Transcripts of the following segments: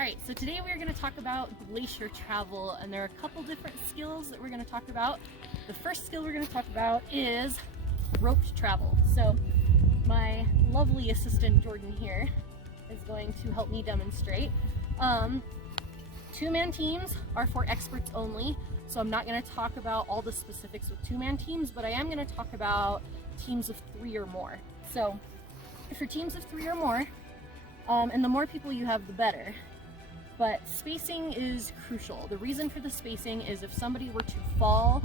Alright, so today we're going to talk about glacier travel, and there are a couple different skills that we're going to talk about. The first skill we're going to talk about is roped travel. So my lovely assistant Jordan here is going to help me demonstrate. Two-man teams are for experts only, so I'm not going to talk about all the specifics with two-man teams, but I am going to talk about teams of 3 or more. So for teams of 3 or more, and the more people you have, the better. But spacing is crucial. The reason for the spacing is if somebody were to fall,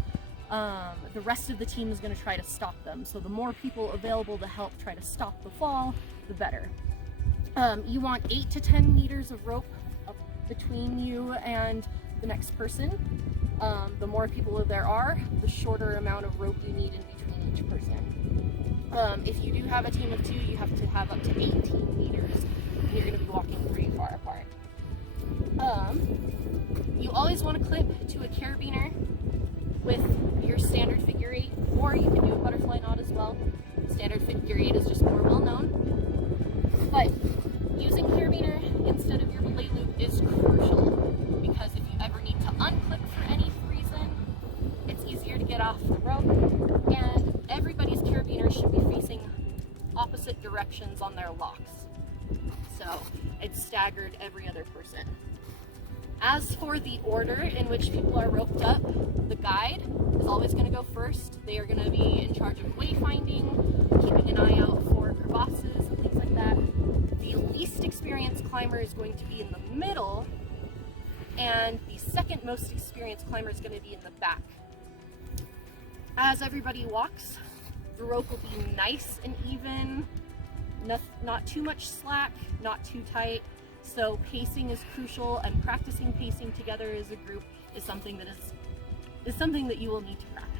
the rest of the team is going to try to stop them. So the more people available to help try to stop the fall, the better. You want 8 to 10 meters of rope up between you and the next person. The more people there are, the shorter amount of rope you need in between each person. If you do have a team of 2, you have to have up to 18 meters, and you're going to be walking pretty far apart. You always want to clip to a carabiner with your standard figure 8, or you can do a butterfly knot as well. Standard figure 8 is just more well known. But using carabiner instead of your belay loop is crucial, because if you ever need to unclip for any reason, it's easier to get off the rope, and everybody's carabiner should be facing opposite directions on their locks. So it's staggered every other person. As for the order in which people are roped up, the guide is always going to go first. They are going to be in charge of wayfinding, keeping an eye out for crevasses and things like that. The least experienced climber is going to be in the middle, and the second most experienced climber is going to be in the back. As everybody walks, the rope will be nice and even, not too much slack, not too tight. So pacing is crucial, and practicing pacing together as a group is something that you will need to practice.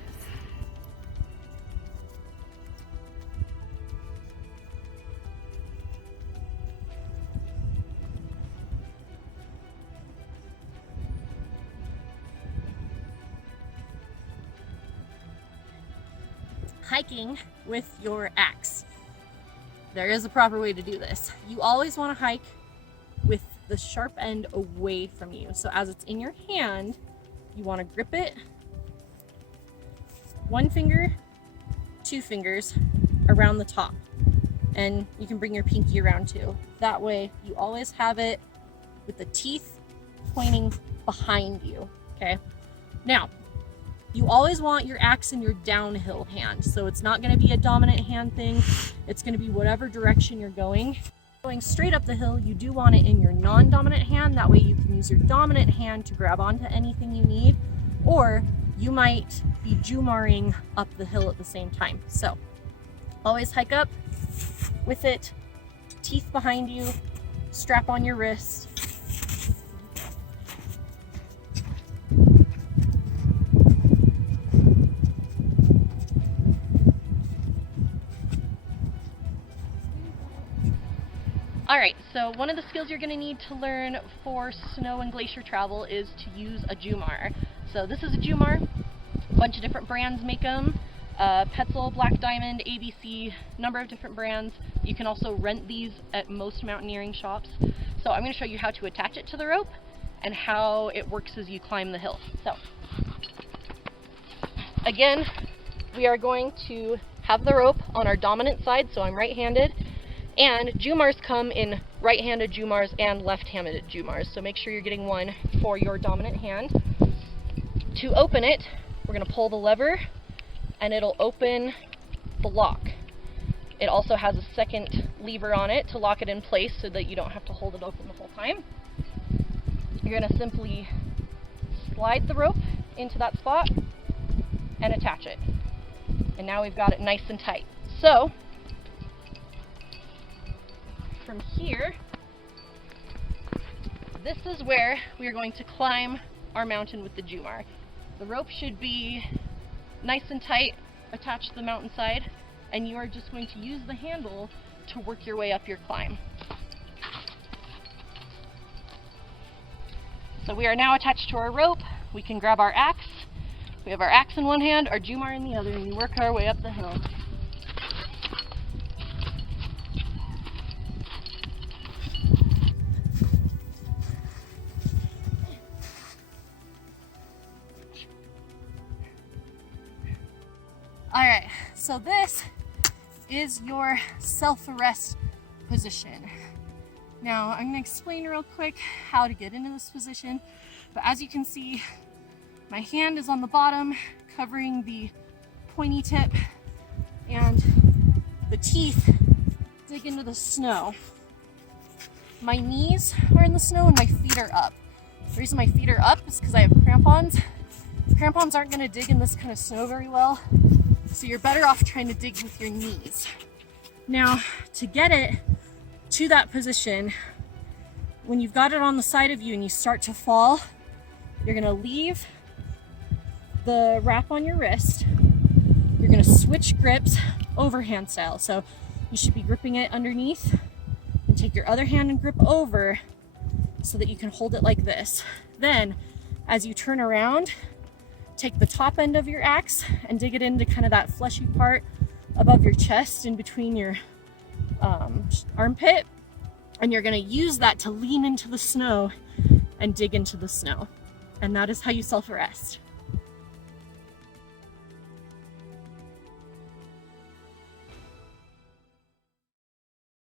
Hiking with your axe. There is a proper way to do this. You always want to hike with the sharp end away from you. So as it's in your hand, you want to grip it 1 finger, 2 fingers around the top. And you can bring your pinky around too. That way you always have it with the teeth pointing behind you, okay? Now, you always want your axe in your downhill hand. So it's not gonna be a dominant hand thing. It's gonna be whatever direction you're going. Going straight up the hill, you do want it in your non-dominant hand. That way you can use your dominant hand to grab onto anything you need, or you might be Jumaring up the hill at the same time. So always hike up with it, teeth behind you, strap on your wrist. Alright, so one of the skills you're going to need to learn for snow and glacier travel is to use a Jumar. So this is a Jumar. A bunch of different brands make them. Petzl, Black Diamond, ABC, number of different brands. You can also rent these at most mountaineering shops. So I'm going to show you how to attach it to the rope and how it works as you climb the hill. So again, we are going to have the rope on our dominant side, so I'm right-handed. And Jumars come in right-handed Jumars and left-handed Jumars, so make sure you're getting one for your dominant hand. To open it, we're going to pull the lever, and it'll open the lock. It also has a second lever on it to lock it in place so that you don't have to hold it open the whole time. You're going to simply slide the rope into that spot and attach it. And now we've got it nice and tight. So from here, this is where we are going to climb our mountain with the Jumar. The rope should be nice and tight, attached to the mountainside, and you are just going to use the handle to work your way up your climb. So we are now attached to our rope. We can grab our axe. We have our axe in one hand, our Jumar in the other, and we work our way up the hill. All right, so this is your self-arrest position. Now, I'm gonna explain real quick how to get into this position, but as you can see, my hand is on the bottom, covering the pointy tip, and the teeth dig into the snow. My knees are in the snow and my feet are up. The reason my feet are up is because I have crampons. Crampons aren't gonna dig in this kind of snow very well, so you're better off trying to dig with your knees. Now, to get it to that position, when you've got it on the side of you and you start to fall, you're gonna leave the wrap on your wrist. You're gonna switch grips overhand style. So you should be gripping it underneath and take your other hand and grip over so that you can hold it like this. Then, as you turn around, take the top end of your axe and dig it into kind of that fleshy part above your chest in between your armpit, and you're going to use that to lean into the snow and dig into the snow. And that is how you self-arrest.